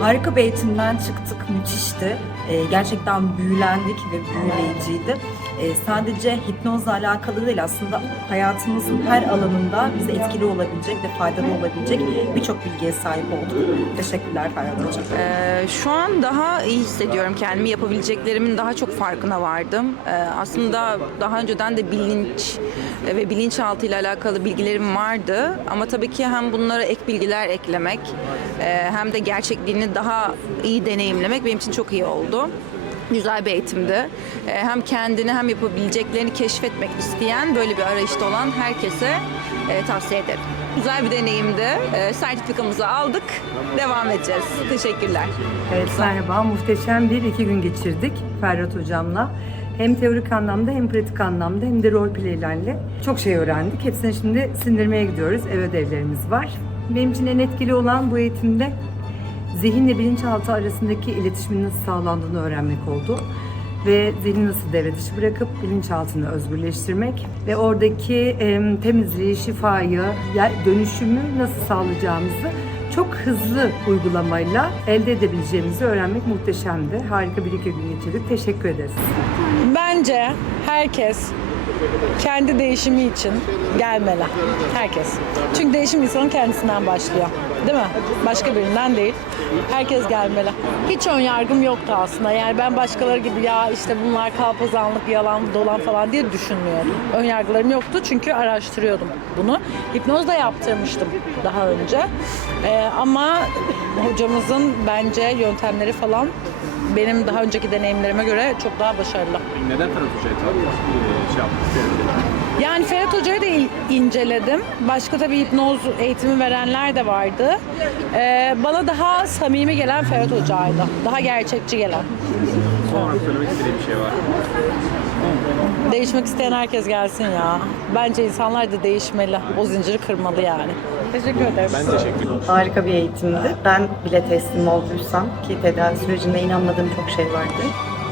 Harika bir eğitimden çıktık, müthişti. Ee, gerçekten büyülendik ve büyüleyiciydi. Ee, sadece hipnozla alakalı değil aslında hayatımızın her alanında bize etkili olabilecek ve faydalı olabilecek birçok bilgiye sahip olduk. Teşekkürler Ferhat Hocam. Ee, şu an daha iyi hissediyorum kendimi. Yapabileceklerimin daha çok farkına vardım. Ee, aslında daha önceden de bilinç e, ve bilinçaltı ile alakalı bilgilerim vardı. Ama tabii ki hem bunlara ek bilgiler eklemek e, hem de gerçekliğini daha iyi deneyimlemek benim için çok iyi oldu. Güzel bir eğitimdi. Ee, Hem kendini hem yapabileceklerini keşfetmek isteyen, böyle bir arayışta olan herkese e, tavsiye ederim. Güzel bir deneyimdi. Ee, Sertifikamızı aldık. Devam edeceğiz. Teşekkürler. Evet merhaba, muhteşem bir iki gün geçirdik Ferhat Hocam'la. Hem teorik anlamda hem pratik anlamda hem de rol playlerle çok şey öğrendik. Hepsini şimdi sindirmeye gidiyoruz. Ev ödevlerimiz var. Benim için en etkili olan bu eğitimde zihinle bilinçaltı arasındaki iletişimin nasıl sağlandığını öğrenmek oldu. Ve zihni nasıl devre dışı bırakıp bilinçaltını özgürleştirmek ve oradaki em, temizliği, şifayı, dönüşümü nasıl sağlayacağımızı çok hızlı uygulamayla elde edebileceğimizi öğrenmek muhteşemdi. Harika bir iki gün geçirdik. Teşekkür ederiz. Bence herkes kendi değişimi için gelmeli. Herkes. Çünkü değişim insanın kendisinden başlıyor. Değil mi? Başka birinden değil. Herkes gelmeli. Hiç ön yargım yoktu aslında. Yani ben başkaları gibi ya işte bunlar kalpazanlık, yalan, dolan falan diye düşünmüyordum. Ön yargılarım yoktu çünkü araştırıyordum bunu. Hipnoz da yaptırmıştım daha önce. Ee, ama hocamızın bence yöntemleri falan benim daha önceki deneyimlerime göre çok daha başarılı. Neden Hoca'yı tabii e, şey yaptık? Yani Ferhat Hoca'yı da inceledim. Başka tabii hipnoz eğitimi verenler de vardı. Ee, bana daha samimi gelen Ferhat Hoca'ydı. Daha gerçekçi gelen. Son söylemek istediğim bir şey var. Değişmek isteyen herkes gelsin ya. Bence insanlar da değişmeli. O zinciri kırmalı yani. Teşekkür ederim. Ben teşekkür ederim. Harika bir eğitimdi. Ben bile teslim olduysam ki tedavi sürecinde inanmadığım çok şey vardı.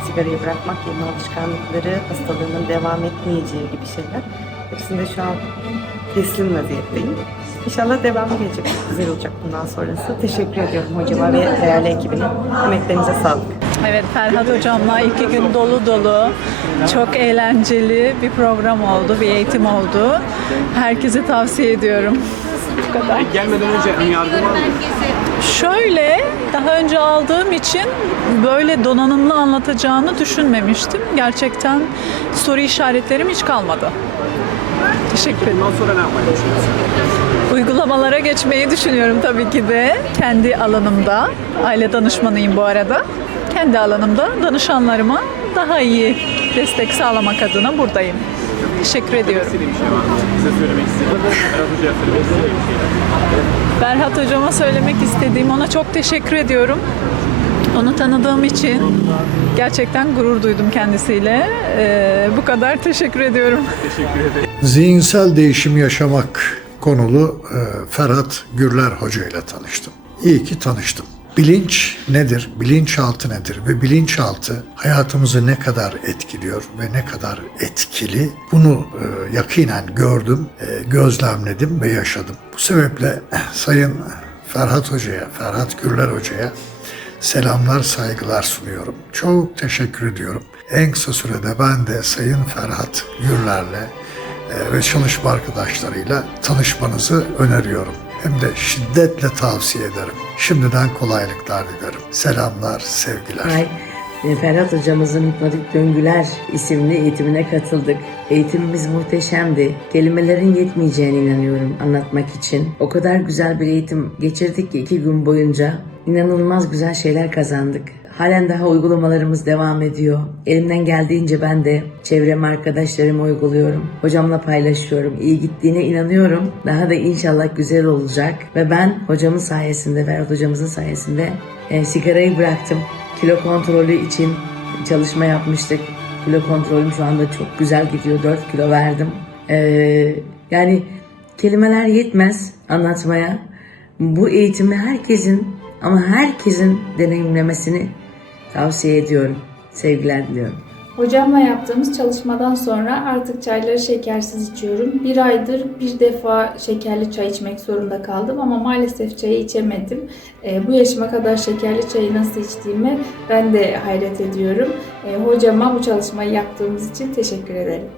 Sigarayı bırakmak, yeni alışkanlıkları, hastalığının devam etmeyeceği gibi şeyler. Hepsinde şu an teslim vaziyetteyim. İnşallah devamı gelecek. Çok güzel olacak bundan sonrası. Teşekkür ediyorum hocama ve değerli ekibine. Emeklerinize sağlık. Evet Ferhat Hocam'la iki gün dolu dolu, çok eğlenceli bir program oldu, bir eğitim oldu. Herkese tavsiye ediyorum. Bu kadar. Gelmeden önce ön yargı var mı? Şöyle, daha önce aldığım için böyle donanımlı anlatacağını düşünmemiştim. Gerçekten soru işaretlerim hiç kalmadı. Teşekkür ederim. Bundan sonra ne yapmayı düşünüyorsun? Uygulamalara geçmeyi düşünüyorum tabii ki de. Kendi alanımda, aile danışmanıyım bu arada. Kendi alanımda danışanlarıma daha iyi destek sağlamak adına buradayım. Teşekkür ediyorum. İstediğim bir şey var? Size söylemek istediğim. Ferhat Hoca'ya söylemek istediğim bir şey var. Berhat hocama söylemek istediğim ona çok teşekkür ediyorum. Onu tanıdığım için gerçekten gurur duydum kendisiyle. Ee, bu kadar teşekkür ediyorum. Teşekkür ederim. Zihinsel değişim yaşamak konulu e, Ferhat Gürler Hoca ile tanıştım. İyi ki tanıştım. Bilinç nedir? Bilinçaltı nedir? Ve bilinçaltı hayatımızı ne kadar etkiliyor ve ne kadar etkili? Bunu e, yakinen gördüm, e, gözlemledim ve yaşadım. Bu sebeple eh, Sayın Ferhat Hoca'ya, Ferhat Gürler Hoca'ya selamlar, saygılar sunuyorum. Çok teşekkür ediyorum. En kısa sürede ben de Sayın Ferhat Gürler'le e, ve çalışma arkadaşlarıyla tanışmanızı öneriyorum. Hem de şiddetle tavsiye ederim. Şimdiden kolaylıklar dilerim. Selamlar, sevgiler. Ay, e, Ferhat hocamızın Hipnotik Döngüler isimli eğitimine katıldık. Eğitimimiz muhteşemdi. Kelimelerin yetmeyeceğine inanıyorum anlatmak için. O kadar güzel bir eğitim geçirdik ki iki gün boyunca. inanılmaz güzel şeyler kazandık. Halen daha uygulamalarımız devam ediyor. Elimden geldiğince ben de çevreme arkadaşlarıma uyguluyorum. Hocamla paylaşıyorum. İyi gittiğine inanıyorum. Daha da inşallah güzel olacak. Ve ben hocamın sayesinde, Ferhat hocamızın sayesinde e, sigarayı bıraktım. Kilo kontrolü için çalışma yapmıştık. Kilo kontrolüm şu anda çok güzel gidiyor. 4 kilo verdim. Ee, yani kelimeler yetmez anlatmaya. Bu eğitimi herkesin ama herkesin deneyimlemesini tavsiye ediyorum. Sevgiler diliyorum. Hocamla yaptığımız çalışmadan sonra artık çayları şekersiz içiyorum. Bir aydır bir defa şekerli çay içmek zorunda kaldım ama maalesef çayı içemedim. E, bu yaşıma kadar şekerli çayı nasıl içtiğimi ben de hayret ediyorum. E, hocama bu çalışmayı yaptığımız için teşekkür ederim.